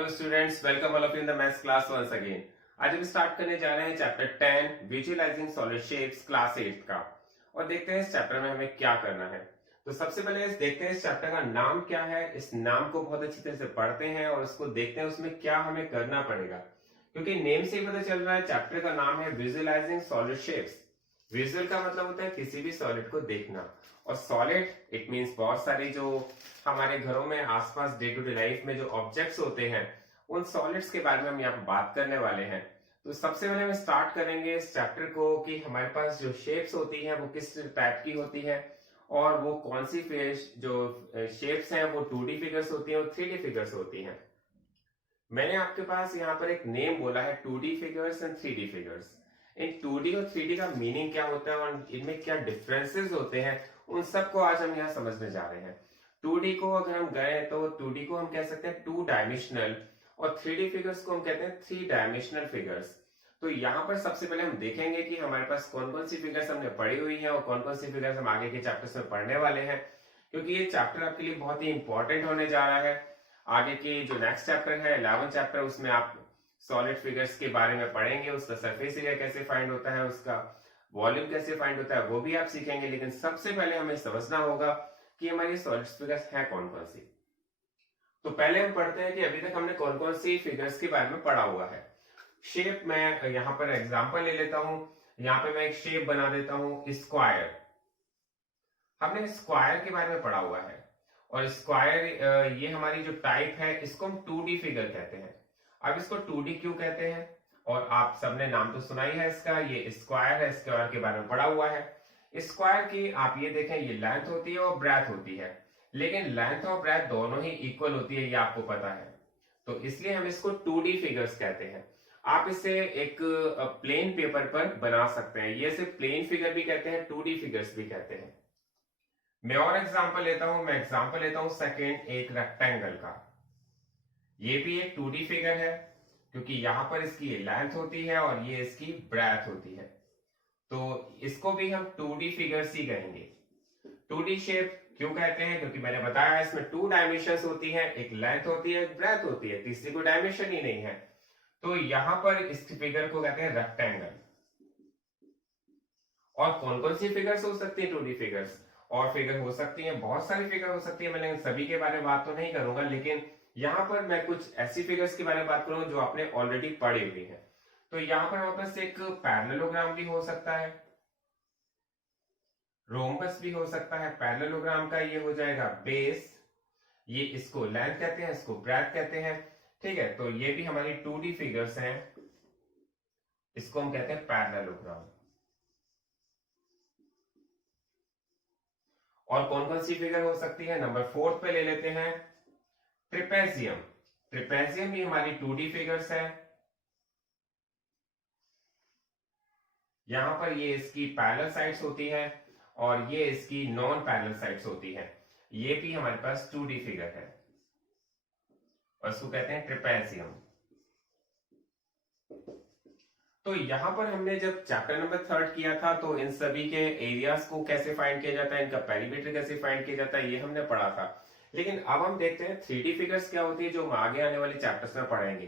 Hello students, welcome all of you in the maths class once again. आज हम start करने जा रहे हैं chapter 10 visualising solid shapes class 8 का। और देखते हैं इस चैप्टर में हमें क्या करना है। तो सबसे पहले देखते हैं इस चैप्टर का नाम क्या है। इस नाम को बहुत अच्छी तरह से पढ़ते हैं और उसको देखते हैं उसमें क्या हमें करना पड़ेगा, क्योंकि नेम से ही पता चल रहा है चैप्टर का नाम है विजुअलाइजिंग सॉलिड शेप्स। विजुअल का मतलब होता है किसी भी सॉलिड को देखना, और सॉलिड इट मींस बहुत सारी जो हमारे घरों में आसपास डे टू डे लाइफ में जो ऑब्जेक्ट्स होते हैं उन सॉलिड्स के बारे में हम यहाँ पर बात करने वाले हैं। तो सबसे पहले हम स्टार्ट करेंगे इस चैप्टर को कि हमारे पास जो शेप्स होती हैं वो किस टाइप की होती है, और वो कौन सी जो शेप्स हैं वो 2D फिगर्स होती हैं और 3D फिगर्स होती हैं। मैंने आपके पास यहाँ पर एक नेम बोला है 2D figures and 3D figures. In 2D और 3D का मीनिंग क्या होता है और इनमें क्या डिफरेंसेस होते हैं, उन सबको आज हम यहाँ समझने जा रहे हैं। 2D को अगर हम गए तो 2D को हम कह सकते हैं 2 डायमेंशनल, और 3D फिगर्स को हम कहते हैं 3 डायमेंशनल फिगर्स। तो यहाँ पर सबसे पहले हम देखेंगे कि हमारे पास कौन कौन सी फिगर्स हमने पढ़ी हुई है और कौन कौन सी फिगर्स हम आगे के चैप्टर्स में पढ़ने वाले हैं, क्योंकि ये चैप्टर आपके लिए बहुत ही इंपॉर्टेंट होने जा रहा है। आगे के जो नेक्स्ट चैप्टर है 11 चैप्टर, उसमें आप सॉलिड फिगर्स के बारे में पढ़ेंगे, उसका सरफेस एरिया कैसे फाइंड होता है, उसका वॉल्यूम कैसे फाइंड होता है, वो भी आप सीखेंगे। लेकिन सबसे पहले हमें समझना होगा कि हमारी सॉलिड फिगर्स हैं कौन कौन सी। तो पहले हम पढ़ते हैं कि अभी तक हमने कौन कौन सी फिगर्स के बारे में पढ़ा हुआ है। शेप मैं यहाँ पर एग्जांपल ले लेता हूं। यहाँ पे मैं एक शेप बना देता हूं स्क्वायर। हमने स्क्वायर के बारे में पढ़ा हुआ है, और स्क्वायर ये हमारी जो टाइप है इसको हम 2D फिगर कहते हैं। अब इसको 2D क्यों कहते हैं, और आप सबने नाम तो सुना ही है इसका, ये स्क्वायर है, स्क्वायर के बारे में पढ़ा हुआ है। स्क्वायर की आप ये देखें, ये लेंथ होती है और ब्रेथ होती है, लेकिन लेंथ और ब्रेथ दोनों ही इक्वल होती है, ये आपको पता है। तो इसलिए हम इसको 2D फिगर्स कहते हैं। आप इसे एक प्लेन पेपर पर बना सकते हैं, ये सिर्फ प्लेन फिगर भी कहते हैं, 2D फिगर्स भी कहते हैं। मैं और एग्जांपल लेता हूं, मैं एग्जांपल लेता हूं सेकेंड, एक रेक्टेंगल का। ये भी एक 2D फिगर है, क्योंकि यहां पर इसकी लेंथ होती है और ये इसकी ब्रेथ होती है, तो इसको भी हम 2D फिगर्स ही कहेंगे। 2D शेप क्यों कहते हैं, क्योंकि मैंने बताया इसमें 2 डायमेंशंस होती हैं, एक लेंथ होती है, एक ब्रेथ होती है, तीसरी कोई डायमेंशन ही नहीं है। तो यहां पर इस फिगर को कहते हैं रेक्टेंगल। और कौन कौन सी फिगर्स हो सकती है 2D फिगर्स, और फिगर हो सकती है, बहुत सारी फिगर हो सकती है। मैंने सभी के बारे में बात तो नहीं करूंगा, लेकिन यहां पर मैं कुछ ऐसी फिगर्स के बारे में बात करूंगा जो आपने ऑलरेडी पढ़ी हुई है। तो यहां पर हमारे पास एक पैरेललोग्राम भी हो सकता है, रोम्बस भी हो सकता है। पैरेललोग्राम का ये हो जाएगा बेस, ये इसको लेंथ कहते हैं, इसको ब्रेथ कहते हैं, ठीक है। तो ये भी हमारी 2D फिगर्स हैं, इसको हम कहते हैं पैरेललोग्राम। और कौन कौन सी फिगर हो सकती है, नंबर 4 पे ले लेते हैं ट्रिपेजियम। ट्रिपेजियम भी हमारी 2D फिगर्स है। यहां पर ये इसकी पैरेलल साइड्स होती है और ये इसकी नॉन पैरेलल साइड्स होती है। ये भी हमारे पास 2D फिगर है और इसको कहते हैं ट्रिपेजियम। तो यहां पर हमने जब चैप्टर नंबर 3 किया था तो इन सभी के एरियाज को कैसे फाइंड किया जाता है, इनका पेरीमीटर कैसे फाइंड किया जाता है, ये हमने पढ़ा था। लेकिन अब हम देखते हैं 3D फिगर्स क्या होती है, जो हम आगे आने वाले चैप्टर्स में पढ़ेंगे।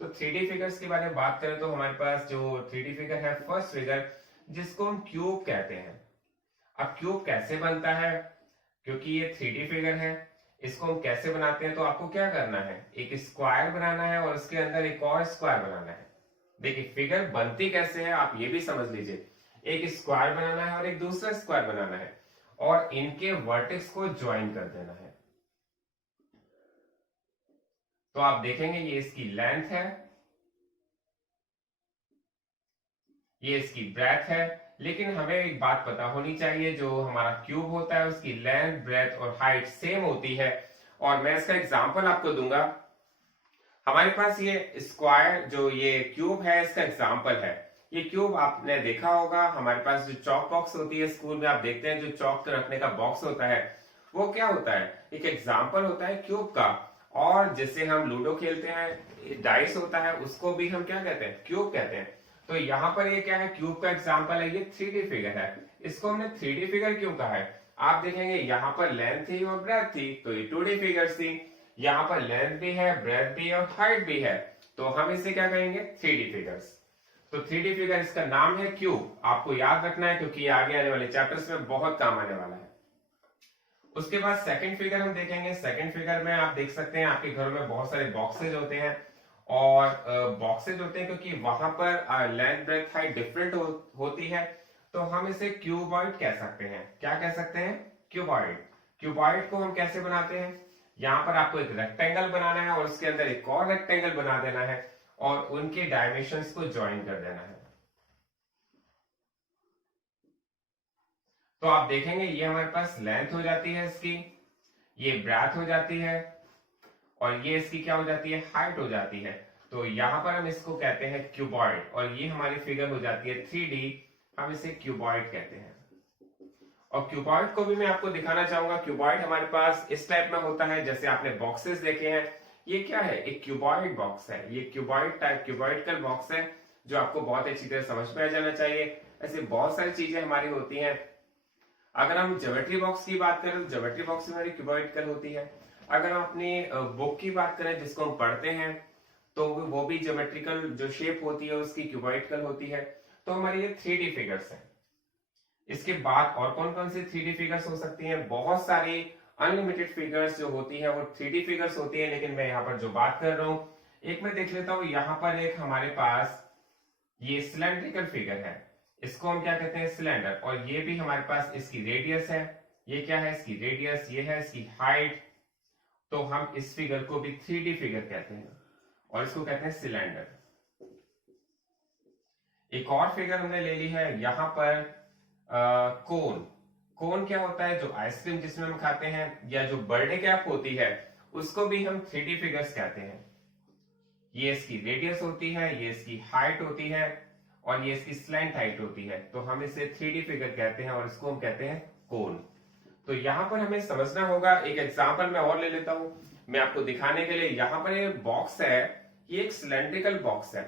तो 3D फिगर्स के बारे में बात करें तो हमारे पास जो 3D फिगर है, फर्स्ट फिगर जिसको हम क्यूब कहते हैं। अब क्यूब कैसे बनता है, क्योंकि ये 3D फिगर है, इसको हम कैसे बनाते हैं, तो आपको क्या करना है, एक स्क्वायर बनाना है और उसके अंदर एक और स्क्वायर बनाना है। देखिए फिगर बनती कैसे है आप ये भी समझ लीजिए। एक स्क्वायर बनाना है और एक दूसरा स्क्वायर बनाना है, और इनके वर्टेक्स को ज्वाइन कर देना है। तो आप देखेंगे ये इसकी लेंथ है, ये इसकी ब्रेथ है। लेकिन हमें एक बात पता होनी चाहिए, जो हमारा क्यूब होता है उसकी लेंथ, ब्रेथ और हाइट सेम होती है। और मैं इसका एग्जांपल आपको दूंगा। हमारे पास ये स्क्वायर जो ये क्यूब है, इसका एग्जांपल है। ये क्यूब आपने देखा होगा, हमारे पास जो चौक बॉक्स होती है स्कूल में, आप देखते हैं जो चौक रखने का बॉक्स होता है, वो क्या होता है, एक एग्जांपल होता है क्यूब का। और जिससे हम लूडो खेलते हैं, डाइस होता है, उसको भी हम क्या कहते हैं, क्यूब कहते हैं। तो यहाँ पर ये क्या है, क्यूब का एग्जांपल है, ये 3D फिगर है। इसको हमने 3D फिगर क्यों कहा है, आप देखेंगे यहाँ पर लेंथ थी और ब्रेथ थी, तो ये 2D फिगर थी। यहाँ पर लेंथ भी है, ब्रेथ भी है और हाइट भी है, तो हम इसे क्या कहेंगे, 3D फिगर्स। तो 3D फिगर, इसका नाम है क्यूब। आपको याद रखना है क्योंकि आगे आने वाले चैप्टर्स में बहुत काम आने वाला है। उसके बाद सेकंड फिगर हम देखेंगे। सेकंड फिगर में आप देख सकते हैं आपके घरों में बहुत सारे बॉक्सेज होते हैं, और बॉक्सेज होते हैं क्योंकि वहां पर लेंथ ब्रेथ हाइट डिफरेंट होती है, तो हम इसे क्यूबॉइड कह सकते हैं। क्या कह सकते हैं, क्यूबॉइड। क्यूबॉइड को हम कैसे बनाते हैं, यहाँ पर आपको एक रेक्टेंगल बनाना है और उसके अंदर एक और रेक्टेंगल बना देना है और उनके डायमेंशंस को ज्वाइन कर देना है। तो आप देखेंगे ये हमारे पास लेंथ हो जाती है इसकी, ये ब्रेथ हो जाती है, और ये इसकी क्या हो जाती है, हाइट हो जाती है। तो यहां पर हम इसको कहते हैं क्यूबॉइड, और ये हमारी फिगर हो जाती है 3D, हम इसे क्यूबॉइड कहते हैं। और क्यूबॉइड को भी मैं आपको दिखाना चाहूंगा। क्यूबॉइड हमारे पास इस टाइप में होता है, जैसे आपने बॉक्सेस देखे हैं। ये क्या है, एक क्यूबॉइड बॉक्स है। ये क्यूबॉइड टाइप क्यूबॉइडल बॉक्स है, जो आपको बहुत अच्छी तरह समझ में आ जाना चाहिए। ऐसे बहुत सारी चीजें हमारी होती हैं। अगर हम ज्योमेट्री बॉक्स की बात करें तो ज्योमेट्री बॉक्स हमारी क्यूबॉइडल होती है। अगर हम अपनी बुक की बात करें जिसको हम पढ़ते हैं, तो वो भी ज्योमेट्रिकल जो शेप होती है उसकी क्यूबॉइडल होती है। तो हमारी ये 3D फिगर्स है। इसके बाद और कौन कौन सी 3D फिगर्स हो सकती हैं, बहुत सारी अनलिमिटेड फिगर्स जो होती है वो 3D फिगर्स होती है। लेकिन मैं यहाँ पर जो बात कर रहा हूँ, एक मैं देख लेता हूँ। यहाँ पर एक हमारे पास ये सिलेंड्रिकल फिगर है, इसको हम क्या कहते हैं, सिलेंडर। और ये भी हमारे पास इसकी रेडियस है। ये क्या है, इसकी रेडियस, ये है इसकी हाइट। तो हम इस फिगर को भी 3D फिगर कहते हैं और इसको कहते हैं सिलेंडर। एक और फिगर हमने ले ली है यहाँ पर, कोन। कोन क्या होता है, जो आइसक्रीम जिसमें हम खाते हैं, या जो बर्थडे कैप होती है, उसको भी हम 3D फिगर्स कहते हैं। ये इसकी रेडियस होती है, ये इसकी हाइट होती है, और ये इसकी स्लैंट हाइट होती है। तो हम इसे 3D फिगर कहते हैं और इसको हम कहते हैं कोन। तो यहाँ पर हमें समझना होगा, एक एग्जांपल मैं और ले लेता हूं मैं आपको दिखाने के लिए। यहाँ पर ये बॉक्स है, ये एक सिलेंड्रिकल बॉक्स है।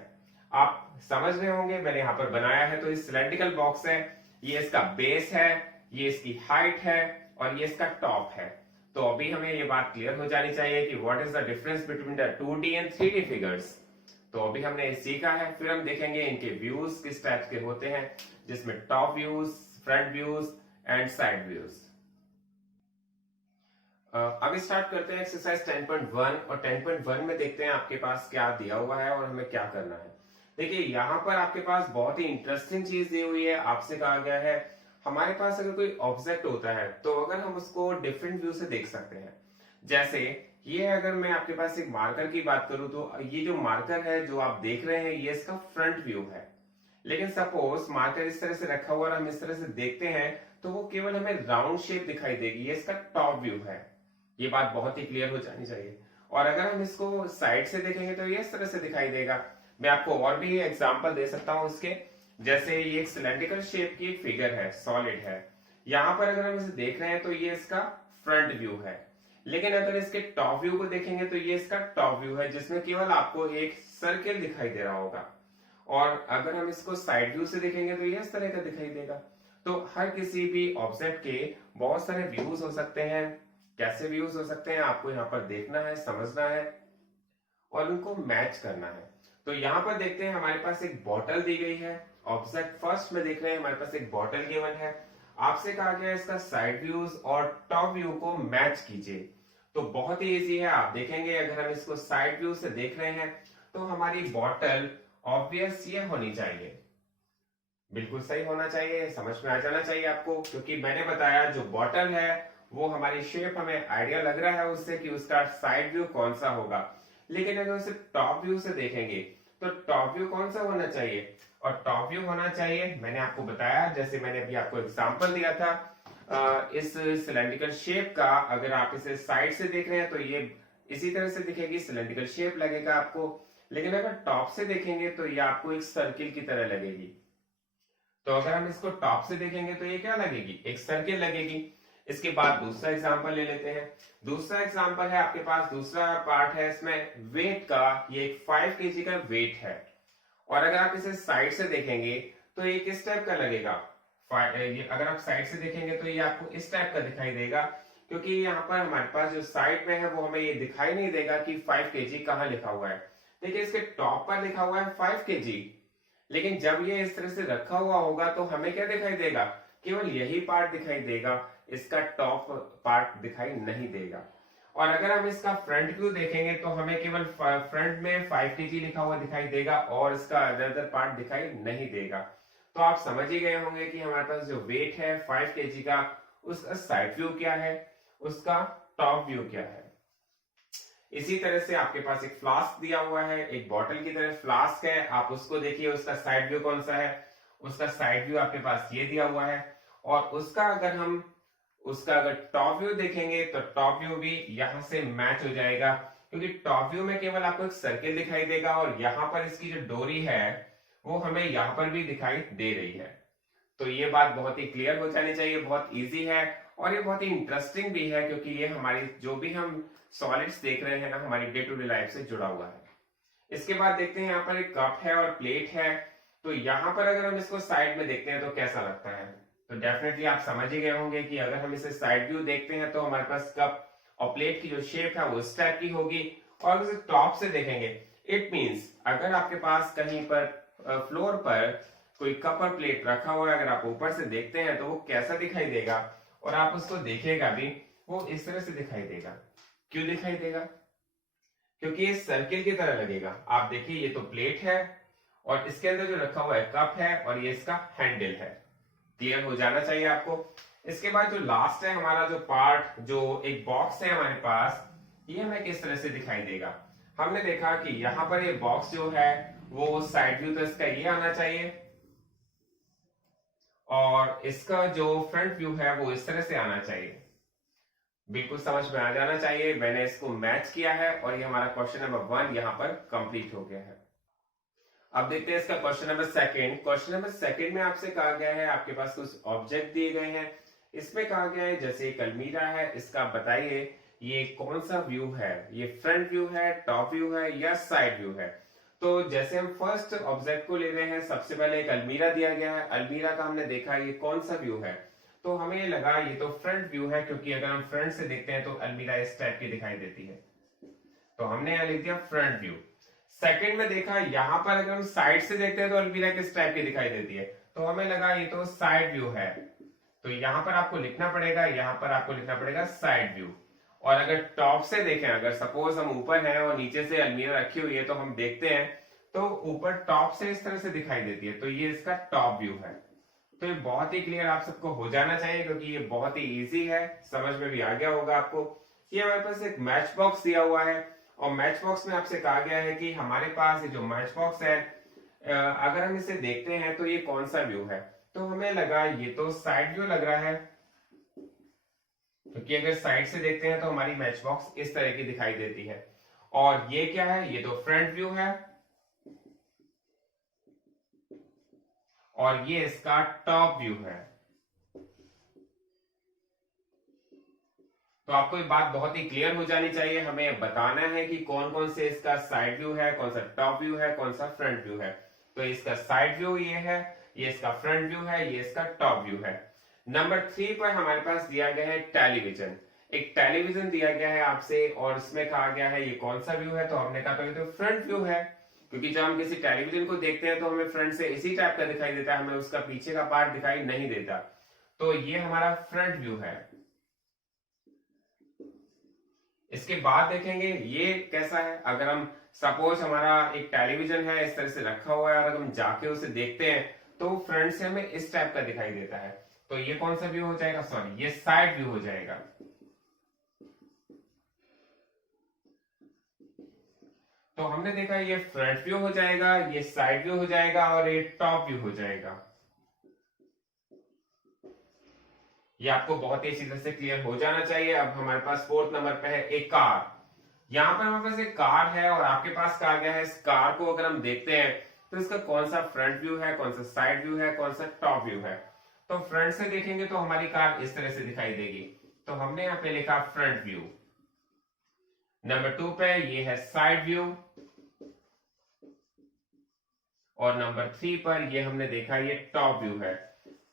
आप समझ रहे होंगे मैंने यहाँ पर बनाया है, तो ये सिलेंड्रिकल बॉक्स है। ये इसका बेस है, ये इसकी हाइट है, और ये इसका टॉप है। तो अभी हमें ये बात क्लियर हो जानी चाहिए कि what is the difference between the 2D and 3D figures. तो अभी हमने ये सीखा है, फिर हम देखेंगे इनके व्यूज किस टाइप के होते हैं, जिसमें top views, front views and side views. अभी स्टार्ट करते हैं एक्सरसाइज 10.1, और 10.1 में देखते हैं आपके पास क्या दिया हुआ है और हमें क्या करना है। देखिए यहाँ पर आपके पास बहुत ही इंटरेस्टिंग चीज दी हुई है। आपसे कहा गया है हमारे पास अगर कोई ऑब्जेक्ट होता है तो अगर हम उसको डिफरेंट व्यू से देख सकते हैं। जैसे ये, अगर मैं आपके पास एक मार्कर की बात करूं तो ये जो मार्कर है जो आप देख रहे हैं, ये इसका फ्रंट व्यू है। लेकिन सपोज मार्कर इस तरह से रखा हुआ और हम इस तरह से देखते हैं, तो वो केवल हमें राउंड शेप दिखाई देगी। ये इसका टॉप व्यू है। ये बात बहुत ही क्लियर हो जानी चाहिए। और अगर हम इसको साइड से देखेंगे तो ये इस तरह से दिखाई देगा। मैं आपको और भी एग्जांपल दे सकता हूं उसके। जैसे ये एक सिलेंड्रिकल शेप की एक फिगर है, सॉलिड है। यहां पर अगर हम इसे देख रहे हैं तो ये इसका फ्रंट व्यू है। लेकिन अगर इसके टॉप व्यू को देखेंगे तो ये इसका टॉप व्यू है, जिसमें केवल आपको एक सर्किल दिखाई दे रहा होगा। और अगर हम इसको साइड व्यू से देखेंगे तो ये इस तरह का दिखाई देगा। तो हर किसी भी ऑब्जेक्ट के बहुत सारे व्यूज हो सकते हैं। कैसे व्यूज हो सकते हैं आपको यहाँ पर देखना है, समझना है और उनको मैच करना है। तो यहाँ पर देखते हैं हमारे पास एक बॉटल दी गई है। ऑब्जेक्ट फर्स्ट में देख रहे हैं हमारे पास एक बॉटल गिवन है। आपसे कहा गया है इसका साइड व्यूज और टॉप व्यू को मैच कीजिए। तो बहुत ही इजी है। आप देखेंगे अगर हम इसको साइड व्यू से देख रहे हैं तो हमारी बॉटल ऑब्वियस ये होनी चाहिए, बिल्कुल सही होना चाहिए, समझ में आ जाना चाहिए आपको। क्योंकि मैंने बताया जो बॉटल है वो हमारी शेप हमें आइडिया लग रहा है उससे कि उसका साइड व्यू कौन सा होगा। लेकिन अगर उसे टॉप व्यू से देखेंगे तो टॉप व्यू कौन सा होना चाहिए, और टॉप व्यू होना चाहिए, मैंने आपको बताया, जैसे मैंने अभी आपको एग्जांपल दिया था इस सिलेंड्रिकल शेप का। अगर आप इसे साइड से देख रहे हैं तो ये इसी तरह से दिखेगी, सिलेंड्रिकल शेप लगेगा आपको। लेकिन अगर टॉप से देखेंगे तो ये आपको एक सर्किल की तरह लगेगी। तो अगर हम इसको टॉप से देखेंगे तो ये क्या लगेगी, एक सर्किल लगेगी। इसके बाद दूसरा एग्जांपल ले लेते हैं। दूसरा एग्जांपल है आपके पास, दूसरा पार्ट है इसमें वेट का। ये एक 5 केजी का वेट है, और अगर आप इसे साइड से देखेंगे तो ये किस टाइप का लगेगा। ये अगर आप साइड से देखेंगे तो ये आपको इस टाइप का दिखाई देगा। क्योंकि यहाँ पर हमारे पास जो साइड में है वो हमें ये दिखाई नहीं देगा कि 5 kg कहाँ लिखा हुआ है। देखिए इसके टॉप पर लिखा हुआ है 5 kg, लेकिन जब ये इस तरह से रखा हुआ होगा तो हमें क्या दिखाई देगा, केवल यही पार्ट दिखाई देगा, इसका टॉप पार्ट दिखाई नहीं देगा। और अगर हम इसका फ्रंट व्यू देखेंगे तो हमें केवल फ्रंट में 5 kg लिखा हुआ दिखाई देगा और इसका अदर पार्ट दिखाई नहीं देगा। तो आप समझ ही गए होंगे कि हमारे पास जो वेट है 5 kg का, उसका साइड व्यू क्या है, उसका टॉप व्यू क्या है। इसी तरह से आपके पास एक फ्लास्क दिया हुआ है, एक बॉटल की तरह फ्लास्क है, आप उसको देखिए, उसका साइड व्यू कौन सा है, उसका साइड व्यू आपके पास ये दिया हुआ है। और उसका अगर टॉप व्यू देखेंगे तो टॉप व्यू भी यहां से मैच हो जाएगा, क्योंकि टॉप व्यू में केवल आपको एक सर्किल दिखाई देगा और यहाँ पर इसकी जो डोरी है वो हमें यहाँ पर भी दिखाई दे रही है। तो ये बात बहुत ही क्लियर हो जानी चाहिए, बहुत इजी है और ये बहुत ही इंटरेस्टिंग भी है, क्योंकि ये हमारी जो भी हम सॉलिड्स देख रहे हैं ना, हमारी डे टू डे लाइफ से जुड़ा हुआ है। इसके बाद देखते हैं यहाँ पर एक कप है और प्लेट है। तो यहाँ पर अगर हम इसको साइड में देखते हैं तो कैसा लगता है, तो डेफिनेटली आप समझ ही गए होंगे कि अगर हम इसे साइड व्यू देखते हैं तो हमारे पास कप और प्लेट की जो शेप है वो इस टाइप की होगी। और अगर टॉप से देखेंगे, इट मींस अगर आपके पास कहीं पर फ्लोर पर कोई कप और प्लेट रखा हुआ है, अगर आप ऊपर से देखते हैं तो वो कैसा दिखाई देगा, और आप उसको देखेगा भी, वो इस तरह से दिखाई देगा। क्यों दिखाई देगा, क्योंकि ये सर्किल की तरह लगेगा। आप देखिए ये तो प्लेट है और इसके अंदर जो रखा हुआ है कप है और ये इसका हैंडल है। क्लियर हो जाना चाहिए आपको। इसके बाद जो लास्ट है हमारा जो पार्ट, जो एक बॉक्स है हमारे पास, ये हमें किस तरह से दिखाई देगा। हमने देखा कि यहाँ पर ये बॉक्स जो है वो साइड व्यू तो इसका ये आना चाहिए और इसका जो फ्रंट व्यू है वो इस तरह से आना चाहिए। बिल्कुल समझ में आ जाना चाहिए। मैंने इसको मैच किया है और ये हमारा क्वेश्चन नंबर 1 यहाँ पर कंप्लीट हो गया है। अब देखते हैं इसका question number second. Question number second में आपसे कहा गया है, आपके पास कुछ ऑब्जेक्ट दिए गए हैं, इसमें कहा गया है जैसे एक अलमीरा है, इसका बताइए ये कौन सा व्यू है, ये फ्रंट व्यू है, टॉप व्यू है या साइड व्यू है। तो जैसे हम फर्स्ट ऑब्जेक्ट को ले रहे हैं, सबसे पहले एक अलमीरा दिया गया है, अलमीरा का हमने देखा ये कौन सा व्यू है, तो हमें लगा ये तो फ्रंट व्यू है, क्योंकि अगर हम फ्रंट से देखते हैं तो अलमीरा इस टाइप की दिखाई देती है, तो हमने यहां लिख दिया फ्रंट व्यू। सेकंड में देखा यहां पर अगर हम साइड से देखते हैं तो अलमीरा किस टाइप की दिखाई देती है, तो हमें लगा ये तो साइड व्यू है, तो यहां पर आपको लिखना पड़ेगा, यहां पर आपको लिखना पड़ेगा साइड व्यू। और अगर टॉप से देखें, अगर सपोज हम ऊपर हैं और नीचे से अलमीरा रखी हुई है, तो हम देखते हैं तो ऊपर टॉप से इस तरह से दिखाई देती है, तो ये इसका टॉप व्यू है। तो ये बहुत ही क्लियर आप सबको हो जाना चाहिए, क्योंकि ये बहुत ही इजी है, समझ में भी आ गया होगा आपको। ये हमारे पास एक मैच बॉक्स दिया हुआ है और मैच बॉक्स में आपसे कहा गया है कि हमारे पास ये जो मैच बॉक्स है, अगर हम इसे देखते हैं तो ये कौन सा व्यू है, तो हमें लगा ये तो साइड व्यू लग रहा है, क्योंकि अगर साइड से देखते हैं तो हमारी मैच बॉक्स इस तरह की दिखाई देती है। और ये क्या है, ये तो फ्रंट व्यू है और ये इसका टॉप व्यू है। तो आपको ये बात बहुत ही क्लियर हो जानी चाहिए, हमें बताना है कि कौन कौन से इसका साइड व्यू है, कौन सा टॉप व्यू है, कौन सा फ्रंट व्यू है। तो इसका साइड व्यू ये है, ये इसका फ्रंट व्यू है, ये इसका टॉप व्यू है। नंबर 3 पर हमारे पास दिया गया है टेलीविजन। एक टेलीविजन दिया गया है आपसे और इसमें कहा गया है ये कौन सा व्यू है, तो हमने कहा तो ये तो फ्रंट व्यू है, क्योंकि जब हम किसी टेलीविजन को देखते हैं तो हमें फ्रंट से इसी टाइप का दिखाई देता है, हमें उसका पीछे का पार्ट दिखाई नहीं देता, तो ये हमारा फ्रंट व्यू है। इसके बाद देखेंगे ये कैसा है, अगर हम सपोज हमारा एक टेलीविजन है इस तरह से रखा हुआ है और अगर हम जाके उसे देखते हैं तो फ्रंट से हमें इस टाइप का दिखाई देता है, तो ये कौन सा व्यू हो जाएगा, सॉरी ये साइड व्यू हो जाएगा। तो हमने देखा ये फ्रंट व्यू हो जाएगा, ये साइड व्यू हो जाएगा और ये टॉप व्यू हो जाएगा। ये आपको बहुत ही अच्छी तरह से क्लियर हो जाना चाहिए। अब हमारे पास 4th नंबर पे है एक कार। यहाँ पर हमारे पास एक कार है और आपके पास कहा गया है इस कार को अगर हम देखते हैं तो इसका कौन सा फ्रंट व्यू है, कौन सा साइड व्यू है, कौन सा टॉप व्यू है। तो फ्रंट से देखेंगे तो हमारी कार इस तरह से दिखाई देगी, तो हमने यहाँ पे लिखा फ्रंट व्यू। नंबर 2 पे ये है साइड व्यू और नंबर 3 पर ये हमने देखा ये टॉप व्यू है।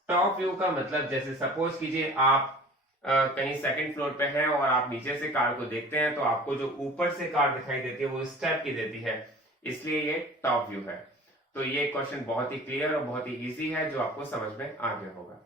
टॉप व्यू का मतलब जैसे सपोज कीजिए आप कहीं सेकंड फ्लोर पे हैं और आप नीचे से कार को देखते हैं तो आपको जो ऊपर से कार दिखाई देती है वो इस टाइप की देती है, इसलिए ये टॉप व्यू है। तो ये क्वेश्चन बहुत ही क्लियर और बहुत ही इजी है जो आपको समझ में आ गया होगा।